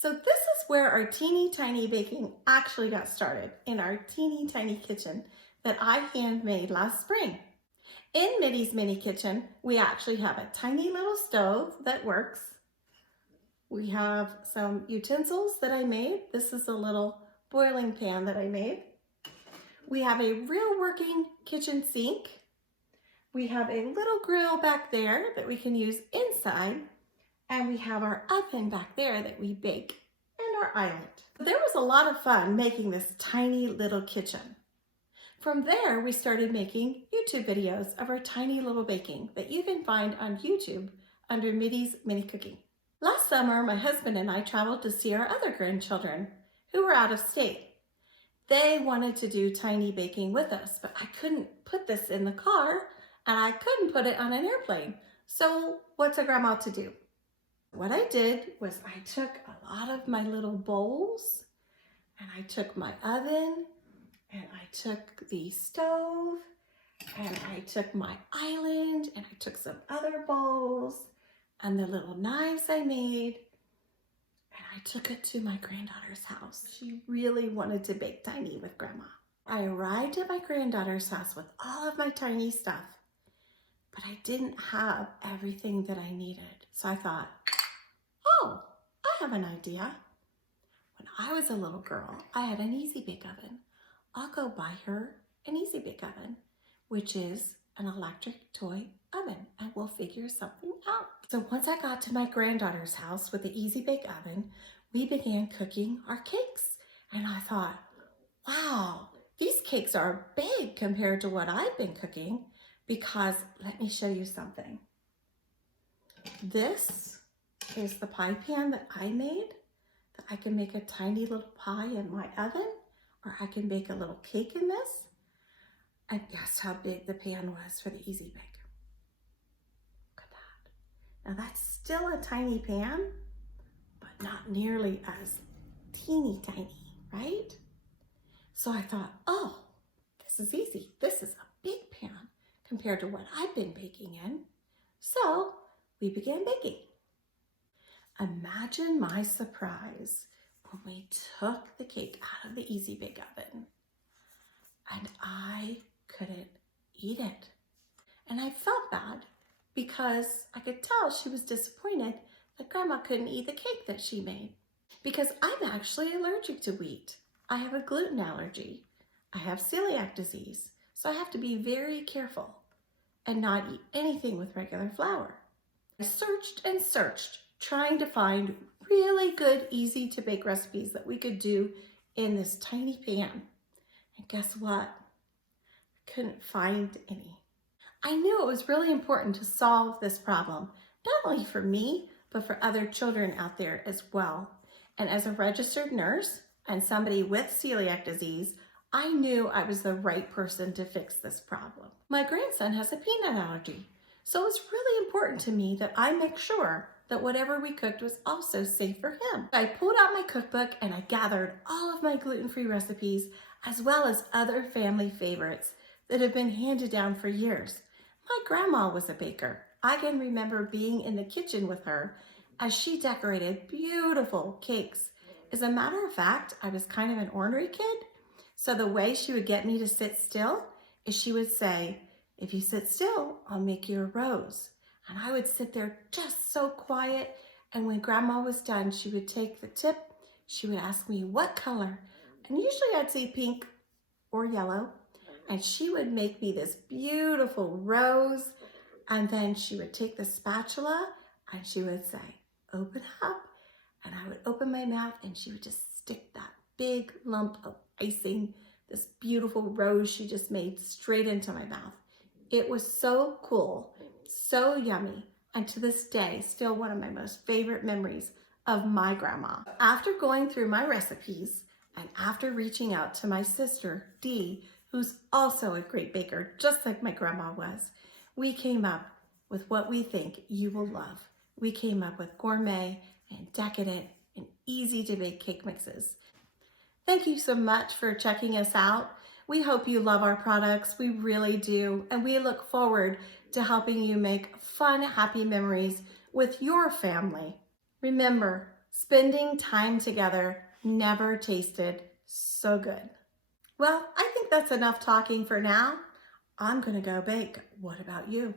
So this is where our teeny tiny baking actually got started, in our teeny tiny kitchen that I handmade last spring. In Mitty's Mini Kitchen, we actually have a tiny little stove that works. We have some utensils that I made. This is a little boiling pan that I made. We have a real working kitchen sink. We have a little grill back there that we can use inside. And we have our oven back there that we bake, and our island. There was a lot of fun making this tiny little kitchen. From there, we started making YouTube videos of our tiny little baking that you can find on YouTube under MITTY'S Mini Cooking. Last summer, my husband and I traveled to see our other grandchildren who were out of state. They wanted to do tiny baking with us, but I couldn't put this in the car and I couldn't put it on an airplane. So what's a grandma to do? What I did was I took a lot of my little bowls and I took my oven and I took the stove and I took my island and I took some other bowls and the little knives I made and I took it to my granddaughter's house. She really wanted to bake tiny with Grandma. I arrived at my granddaughter's house with all of my tiny stuff, but I didn't have everything that I needed. So I thought, oh, I have an idea. When I was a little girl, I had an Easy Bake Oven. I'll go buy her an Easy Bake Oven, which is an electric toy oven, and we'll figure something out. So once I got to my granddaughter's house with the Easy Bake Oven, we began cooking our cakes. And I thought, wow, these cakes are big compared to what I've been cooking, because let me show you something. This is the pie pan that I made, that I can make a tiny little pie in my oven, or I can bake a little cake in this. And guess how big the pan was for the Easy Bake. Look at that. Now that's still a tiny pan, but not nearly as teeny tiny, right? So I thought, oh, this is easy. This is a big pan compared to what I've been baking in. So we began baking. Imagine my surprise when we took the cake out of the Easy Bake Oven and I couldn't eat it. And I felt bad because I could tell she was disappointed that Grandma couldn't eat the cake that she made, because I'm actually allergic to wheat. I have a gluten allergy. I have celiac disease, so I have to be very careful and not eat anything with regular flour. I searched and searched, trying to find really good, easy to bake recipes that we could do in this tiny pan. And guess what? I couldn't find any. I knew it was really important to solve this problem, not only for me, but for other children out there as well. And as a registered nurse and somebody with celiac disease, I knew I was the right person to fix this problem. My grandson has a peanut allergy, so it's really important to me that I make sure that whatever we cooked was also safe for him. I pulled out my cookbook and I gathered all of my gluten-free recipes, as well as other family favorites that have been handed down for years. My grandma was a baker. I can remember being in the kitchen with her as she decorated beautiful cakes. As a matter of fact, I was kind of an ornery kid, so the way she would get me to sit still is she would say, if you sit still, I'll make you a rose. And I would sit there just so quiet. And when Grandma was done, she would take the tip. She would ask me what color. And usually I'd say pink or yellow. And she would make me this beautiful rose. And then she would take the spatula and she would say, open up. And I would open my mouth and she would just stick that big lump of icing, this beautiful rose she just made, straight into my mouth. It was so cool. So yummy, and to this day, still one of my most favorite memories of my grandma. After going through my recipes, and after reaching out to my sister, Dee, who's also a great baker, just like my grandma was, we came up with what we think you will love. We came up with gourmet and decadent and easy to bake cake mixes. Thank you so much for checking us out. We hope you love our products. We really do. And we look forward to helping you make fun, happy memories with your family. Remember, Spending time together never tasted so good. Well, I think that's enough talking for now. I'm gonna go bake. What about you?